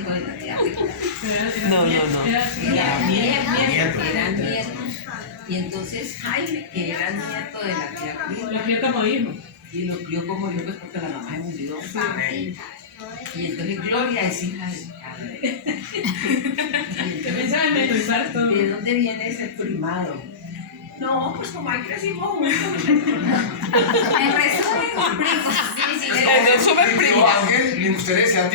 hijo de la tía Rita. No. Eran nietos. Y entonces Jaime, que era nieto de la tía Rita, Lo crió como hijo. y lo crió como yo, pues porque la mamá se murió. Y entonces Gloria es hija de padre. ¿Qué mensaje me pensar todo? ¿De dónde viene ese primado? No, pues como ahí crecimos juntos. En resumen, primos. En resumen, Tío primo. Ángel, usted le decía al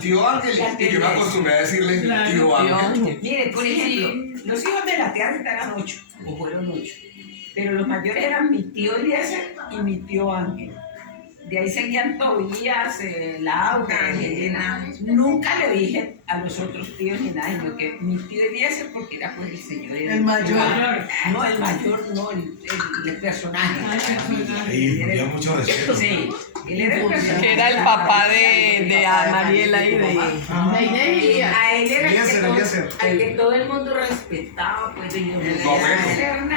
tío Ángel y yo me acostumbré a decirle Claro. tío Ángel. Mire, por ejemplo, los hijos de la tía Rita eran 8, o fueron 8. Pero los mayores eran mi tío Eliezer y mi tío Ángel. De ahí seguían Tobías, Laura, Elena. Nunca le dije a los otros tíos ni nada, sino que mi tío Eliezer, porque era pues el señor. El mayor. No, el mayor, no, el personaje. Y dio mucho respeto. Sí, él era el personaje. Que era el papá de Mariela y de... Y a él era Eliezer, Eliezer. al que todo el mundo respetaba, pues, y yo El gobierno.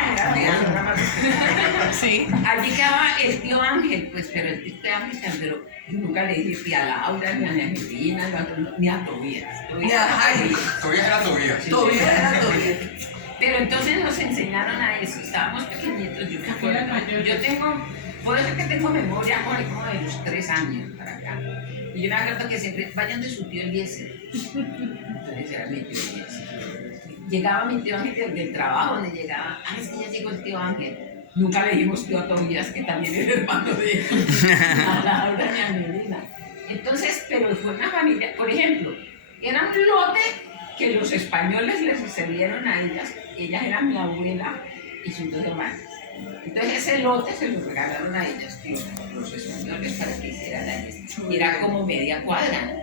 Sí. allí quedaba el tío Ángel, pues, pero el tío Ángel, pero nunca le dije tía Laura, ni a Angelina, ni a Tobías. Ni a Jaime. Todavía era Tobías. Todavía. Pero entonces nos enseñaron a eso, estábamos pequeñitos, yo me acuerdo, yo tengo, puedo decir que tengo memoria como de los 3 años para acá. Y yo me acuerdo que siempre vayan de su tío Eliezer. Entonces era mi tío Eliezer. Llegaba mi tío Ángel del trabajo, donde llegaba, es que ya llegó el tío Ángel. Nunca le dijimos tío a Tobías, que también es hermano de a Laura y a Angelina. Entonces, pero fue una familia, por ejemplo, era un lote que los españoles les cedieron a ellas. Ellas eran mi abuela y sus 2 hermanos. Entonces ese lote se lo regalaron a ellas, los españoles, para que hicieran a ellas. Y era como media cuadra.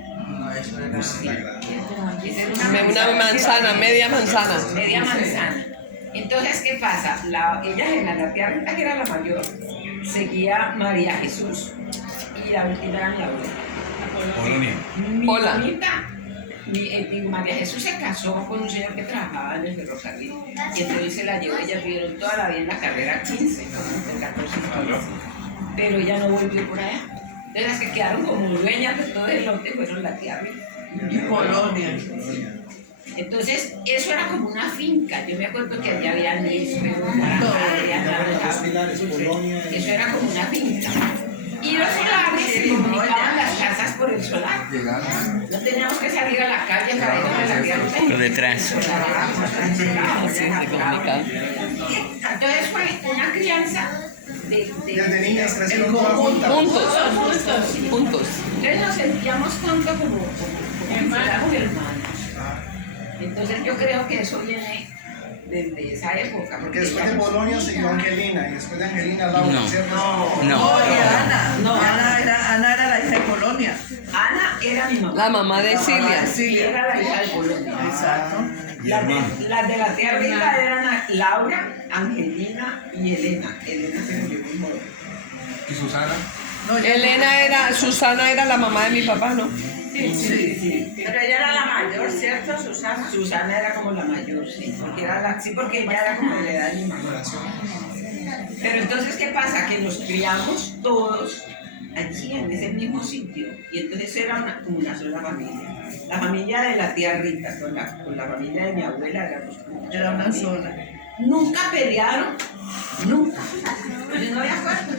Sí. Una manzana, media manzana. Media manzana. Entonces, ¿qué pasa? Ella era la tía Rita, que era la mayor, seguía María Jesús. Y la última era mi abuela. Polonia. Mi Hola. mamita, María Jesús se casó con un señor que trabajaba en el ferrocarril. Y entonces se la llevó, ellas vivieron toda la vida en la carrera 15, ¿no? El 14 y 15. Pero ella no volvió por allá. Entonces las que quedaron como dueñas de todo el lote fueron la tía Rita. Y Polonia. Entonces, eso era como una finca. Yo me acuerdo que allá había níspero, eso era como una finca. Y los solares comunicaban las casas por el solar. No teníamos que salir a la calle para ir a la tierra. Por detrás. Entonces fue una crianza Desde niñas crecieron Juntos. Entonces nos sentíamos tanto como éramos hermanos. Entonces yo creo que eso viene desde esa época. Porque después de Polonia siguió Angelina y después de Angelina Laura, No. ¿cierto? No. Ana era la hija de Polonia. Ana era mi mamá. La mamá de Silvia. Sí, era la hija de Polonia. Exacto. Las de la tía Rita eran Laura, Angelina y Elena. Elena se murió muy joven. ¿Y Susana? Susana era la mamá de mi papá, ¿no? Sí. Pero ella era la mayor, ¿cierto, Susana? Susana era como la mayor, sí, porque ella era como de la edad de mi mamá. Pero entonces, ¿qué pasa? Que nos criamos todos allí, en ese mismo sitio. Y entonces era como una sola familia. La familia de la tía Rita con la familia de mi abuela Era una sola. Nunca pelearon, nunca. Yo no me acuerdo.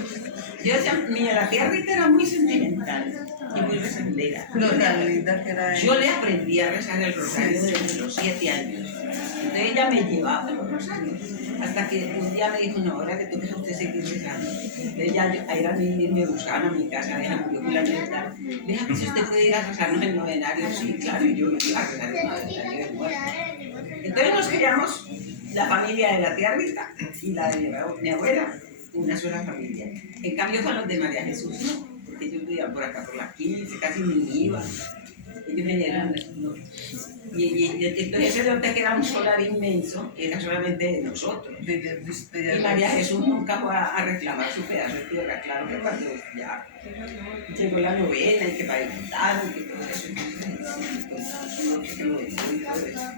Yo decía, la tía Rita era muy sentimental y muy rezandera. No, la linda que era Yo le aprendí a rezar el rosario desde los 7 años. Entonces ella me llevaba los rosarios. Hasta que un día me dijo, no, ahora que tú que usted seguir rezando. Entonces ya a ir a mí me buscaban a mi casa, déjame yo con la verdad. Déjame si usted puede ir a rezarnos el novenario. Sí, claro, y yo iba a rezar el novenario del muerto. Entonces nos criamos la familia de la tía Rita y la de mi abuela, una sola familia. En cambio con los de María Jesús, no, porque ellos vivían por acá por las 15, casi ni iban. Ellos venían, no. Y entonces ese lote que era un solar inmenso, era solamente de nosotros. Y María Jesús nunca fue a reclamar su pedazo de tierra. Claro que cuando ya llegó la novena y que para disfrutar y que todo eso, entonces, otro que lo vendió y todo eso.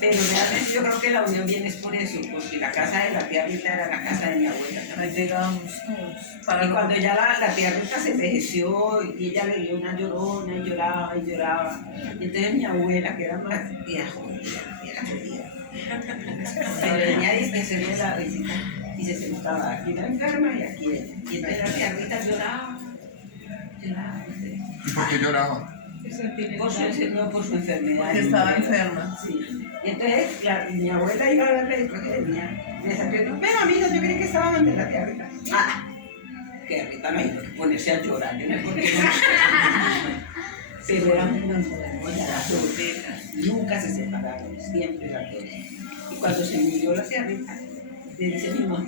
Pero realmente yo creo que la unión viene es por eso, porque la casa de la tía Rita era la casa de mi abuela Ahí también. llegábamos todos. Para Y cuando ya la tía Rita se envejeció y ella le dio una llorona y lloraba y lloraba, y entonces mi abuela, que era más, era jodida. Se venía y se veía la visita y se sentaba aquí la enferma y aquí ella. Y entonces la tía Rita lloraba. ¿Y por qué lloraba? Por su enfermedad. que estaba enferma. Sí. Y entonces mi abuela iba a verle después que venía. Me salió, pero amiga, yo creí que estaba donde la tía Rita. Ah, que Rita no hay que ponerse a llorar, yo no sé por qué no. Pero eran unas solteras, nunca se separaron, siempre la querían. Y cuando se murió la tía Rita, le dice a mi mamá,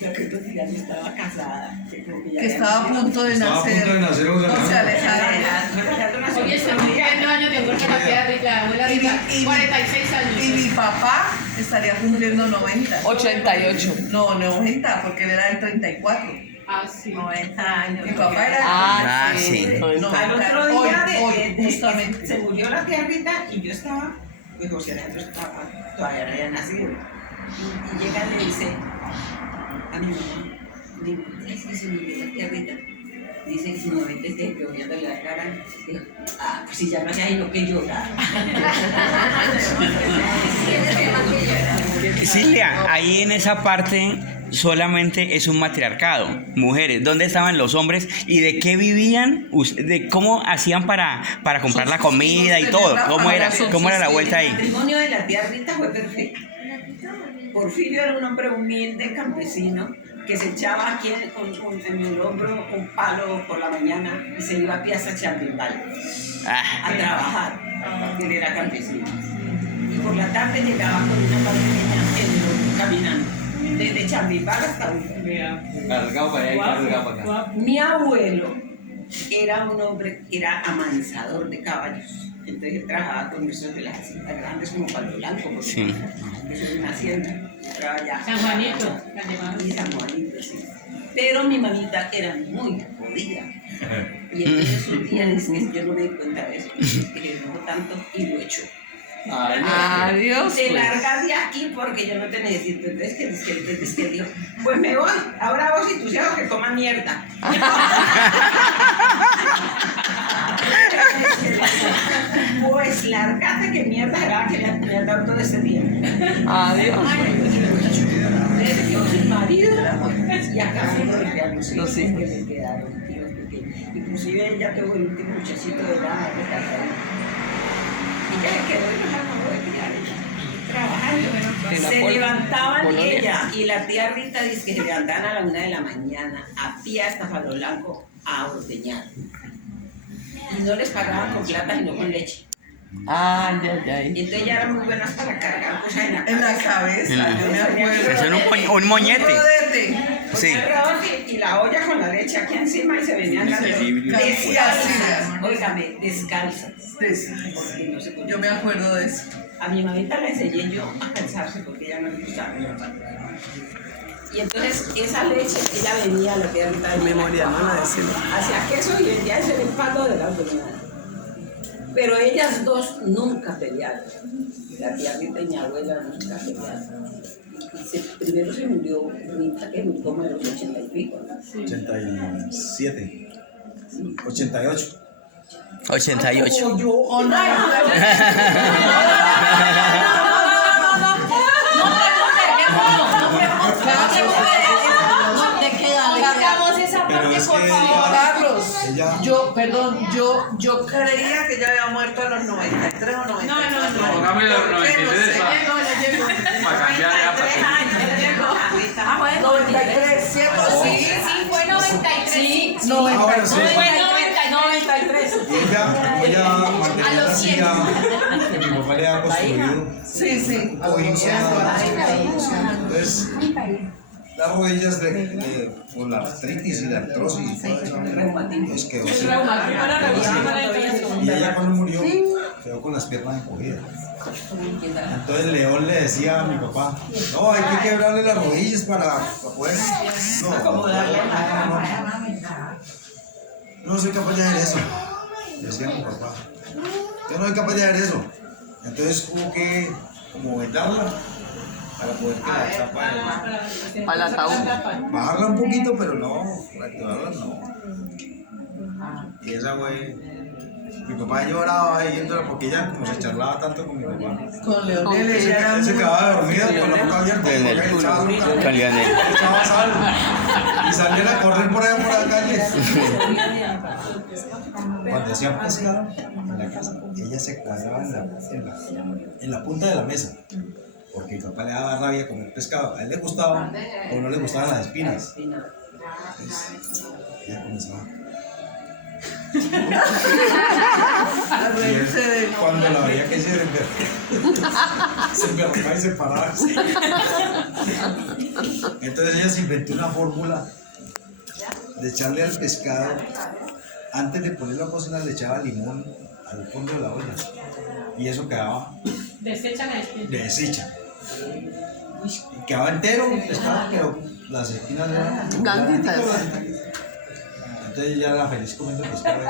yo creo que ya no estaba casada. Que estaba a punto de Estaba a nacer. punto de nacer una O sea, le sale. Oye, se murió en años de acuerdo con la tía Rita, la abuela Rita, 46 Y mi años. papá estaría cumpliendo 90. 88. No, 90, porque él era del 34. Ah, sí. 90 años. Mi papá era Ah, sí. Al otro día justamente. se murió la tía Rita y yo estaba, pues José Alejandro estaba, todavía no había nacido. Y llega y le dice a mi mamá, digo, es que se murió la tía Rita. Dice, si no ven que esté viendo la cara, digo, ah, pues si ya no hay lo que llorar. Silvia, ahí en esa parte solamente es un matriarcado. Mujeres, ¿dónde estaban los hombres y de qué vivían? ¿De cómo hacían para comprar la comida y todo? ¿Cómo era la vuelta El ahí? matrimonio de la tía Rita fue perfecto. Porfirio era un hombre humilde, campesino, que se echaba aquí en el hombro un palo por la mañana y se iba a pie hasta Chambimbal a trabajar, porque él era campesino. Y por la tarde llegaba con una madrileña en el hombro caminando, desde Chambimbal hasta un. Cargado para allá y cargado para acá. Mi abuelo era un hombre que era amansador de caballos. Entonces él trabajaba con esos de las haciendas grandes como Palo Blanco, porque Sí. eso es una hacienda. Trabajaba San Juanito, la llamaban. y San Juanito, sí. Pero mi mamita era muy jodida. Y entonces un día dice, yo no me di cuenta de eso, que le enojo tanto y lo echó. Adiós. Te Pues. largas de aquí porque yo no te necesito. Entonces que dijo, pues me voy, ahora vos y tus hijos que coman mierda. Pues lárgate que mierda era que me han dado todo ese tiempo. Adiós. Entonces yo sin marido y acá fui porque a los hijos Los que hijos. me quedaron, hijos pequeños. Inclusive ella tuvo el último muchachito de edad de casar. Y ya se quedó y nos acabó de criar ella. Trabajando. En la Se levantaban Polonia. ella y la tía Rita dice que se levantaban a la 1 de la mañana a pie hasta Palo Blanco a ordeñar. Y no les pagaban con plata sino con leche. Ay, ay, ay. Y entonces ya eran muy buenas para cargar cosas en la En la cabeza. cabeza, yo me acuerdo. Eso era un moñete. Rodete. Sí. Y la olla con la leche aquí encima y se venían las Descalzas. Óigame, descalzas. Des- Porque no se podía. Yo me acuerdo de eso. A mi mamita le enseñé yo a calzarse porque ella no le gustaba los zapatos. Y entonces esa leche, ella venía a la tía Rita de Memoria, no la decimos. hacía queso y vendía eso en el palo de la autoridad. Pero ellas dos nunca pelearon. La tía Rita y mi abuela nunca pelearon. Primero se murió Rita, que murió como a los 80 y pico, ¿no? 87. 88. 88. Como yo. ¿O no? Hagamos esa Pero parte, es por que favor. Carlos, Ella- yo creía que ella había muerto a los 93 o 94. No. Póngame los ¿Por qué? No 93 sé. Llegó. para cambiar ya para Ah, bueno, 93, ¿cierto? Sí. sí, fue 93. Sí, Ah, bueno, sí. fue 93. Ella mantenía la silla que mi papá le había construido. Sí, sí. Cojilla. Entonces, las rodillas por la artritis y la artrosis, pues quedó así. Y ella cuando murió, quedó con las piernas encogidas. Entonces León le decía a mi papá, no, hay que quebrarle las rodillas para poder... No soy capaz de hacer eso, decía mi papá. Yo no soy capaz de hacer eso. Entonces hubo que como vendarla para poder que la chapa, Para el ataúd. bajarla un poquito, pero no, fracturarla no. Y esa fue, mi papá lloraba ahí viéndola porque ella como se charlaba tanto con mi papá. Con Leonel, ella era Él se muy... quedaba dormida con la boca abierta porque Leonel. él echaba azúcar, Con Leonel. él echaba sal y salían a correr por allá por la calle. Cuando hacían pescado en la casa, ella se cuadraba en la punta de la mesa, porque mi papá le daba rabia comer pescado. A él le gustaba, o no le gustaban las espinas. Entonces, ella comenzaba. A reírse de él. Cuando la veía que se envergaba y se paraba así. Entonces ella se inventó una fórmula de echarle al pescado, antes de ponerlo a cocinar, le echaba limón al fondo de la olla y eso quedaba Desechan la espina. deshecha. Y quedaba entero el pescado, pero las espinas eran Ganguitas. Entonces ella era feliz comiendo pescado.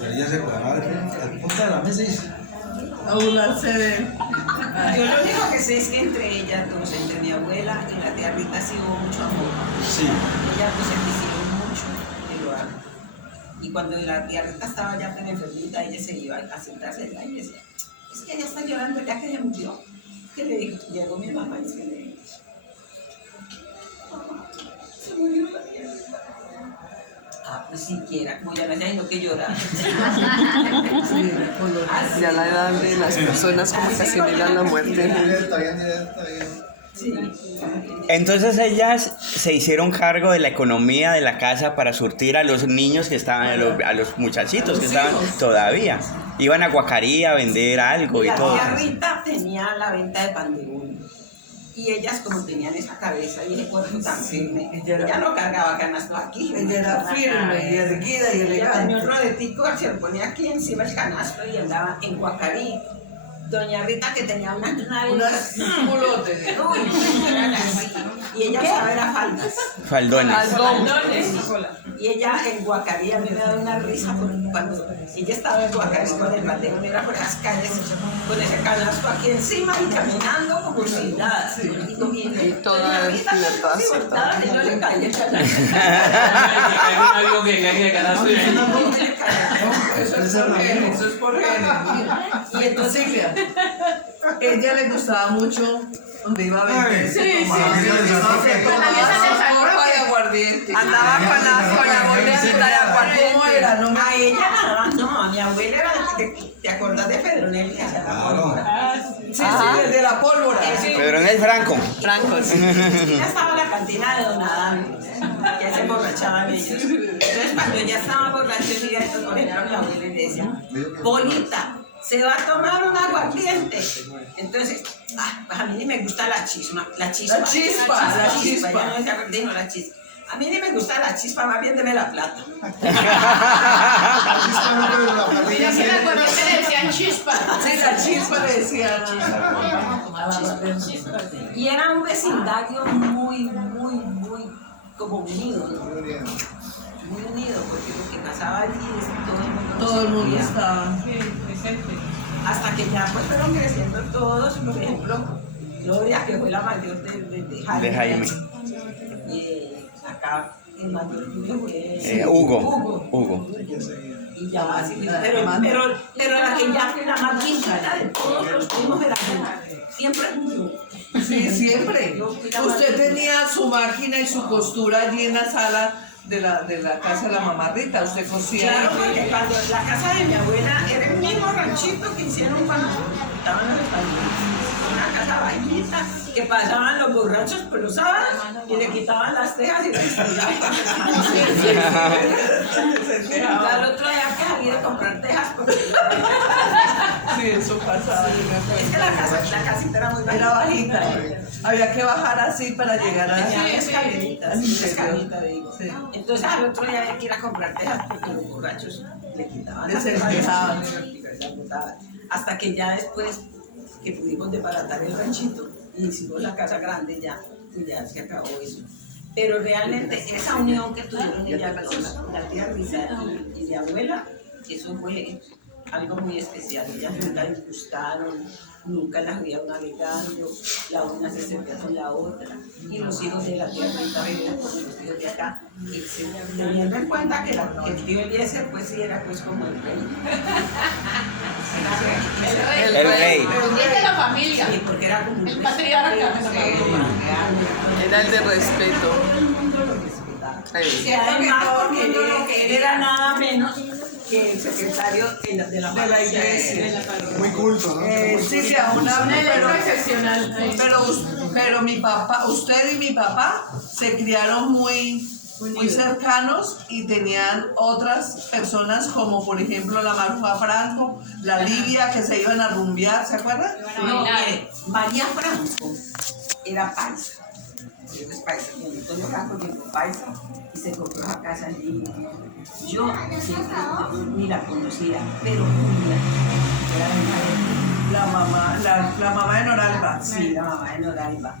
Pero ella se cuadraba al punta de la mesa y A burlarse de él. Yo lo único que sé es que entre ellas dos, entre mi abuela y la tía Rita, sí hubo mucho amor. sí. Ellas dos se quisieron mucho y lo hago. Y cuando la tía Rita estaba ya tan enfermita, ella se iba a sentarse allá y decía, es que ella está llorando ya que ella murió. ¿Qué le dijo? Llegó mi mamá y es que le dijo, mamá, se murió la tía Rita. Ah, pues siquiera, como ya no hacía sino que llorar. Sí, con los... Así. Ya a la edad de las personas como que asimilan la muerte. Está bien. Sí. Entonces ellas se hicieron cargo de la economía de la casa para surtir a los niños que estaban, a los muchachitos que estaban todavía. Iban a Guacarí a vender algo y La todo. tía Rita tenía la venta de pan de uno. Y ellas, como tenían esa cabeza y ese cuerpo tan firme, ella no cargaba canasto aquí. Ella era firme y erguida y Ella tenía un elegante. rodetico, se lo ponía aquí encima el canasto y andaba en Guacarí. Doña Rita, que tenía unas nalgas. Un culote. Uy, eran así. Y ella usaba era faldas. Faldones. Y ella en Guacarí, a mí me da una risa porque cuando ella estaba en Guacarí con el bandejón, era por las calles, con ese canasto aquí encima y caminando como si nada. Y toda despierta, y no le caía el canasto. Hay un avión que cae de canasto y ahí. No le caía. Eso es por genes, eso es por genes. Y entonces, Silvia, ella le gustaba mucho donde iba a vender. Sí, Copa de aguardiente. Andaba con la bolsita de aguardiente. ¿Cómo era? No me A ella nada más, no, a mi abuela era ¿te acordás de Pedronel que hacía la pólvora? Sí, desde la pólvora. Pedro en el Franco. Franco, sí. Ya estaba en la cantina de Don Adán, ya se emborrachaban ellos. Entonces cuando ya estaba borracho, y esto con ella, mi abuela le decía, Bonita, se va a tomar un aguardiente. Entonces, pues a mí ni me gusta la chispa. La chispa. Ya no decía gordino, la chispa. A mí ni me gusta la chispa, más bien deme la plata. Mira, si la conoce le decían chispa. Sí, la chispa le decían. Y era un vecindario muy como unido, ¿no? Muy unido, porque lo que pasaba allí, Todo el mundo sabía. estaba. Sí, presente. Hasta que ya pues fueron creciendo todos, por ejemplo, Gloria, que fue la mayor de Jaime. De Jaime. Y acá el mayor fue Hugo. Y ya va así, pero la que ya fue la más viejita de todos los primos era yo. Siempre yo. Sí, siempre. Usted tenía su máquina y su costura allí en la sala de la casa de la mamá Rita. Usted cosía. Claro, porque cuando la casa de mi abuela era el mismo ranchito que hicieron cuando estaban en los españoles. Una casa bajita, que pasaban los borrachos por los sábados y le quitaban las tejas y las tiraban. Al otro día que había que comprar tejas porque Sí, eso pasaba. es que la casita era muy Era bajita. bajita. Había que bajar así para llegar a. Tenía una escalerita, así, una escalerita, digo. Sí. Entonces al otro día había que ir a comprar tejas porque los borrachos le quitaban Les las tejas. despejaban. Les botaban. Hasta que ya después que pudimos desbaratar el ranchito y hicimos la casa grande ya, pues ya se acabó eso. Pero realmente esa unión que tuvieron ellas dos, la tía Rita y mi abuela, eso fue algo muy especial. Ellas nunca disgustaron, nunca las vieron navegando, la una se servía con la otra. Y los hijos de la tía Rita eran como los hijos de acá. Y teniendo en cuenta que el tío Eliezer, pues sí, era pues como el rey. El rey. Es de la familia. Sí, porque era como El patriarca de la familia. Era el de respeto. Todo el mundo lo respetaba. Ahí. Y además porque él era nada menos que el secretario de la iglesia. Muy culto, ¿no? Sí, que aún habla, Un elenco excepcional. pero mi papá, usted y mi papá se criaron muy cercanos y tenían otras personas como por ejemplo la Maruja Franco, la Livia, que se iban a rumbear, ¿se acuerdan? No, mire, María Franco era paisa. Ella es paisa. Y Antonio Franco llegó paisa y se compró una casa en Lima. Yo siempre ni la conocía, pero Julia era de madre. La mamá de Noralba. Sí, la mamá de Noralba.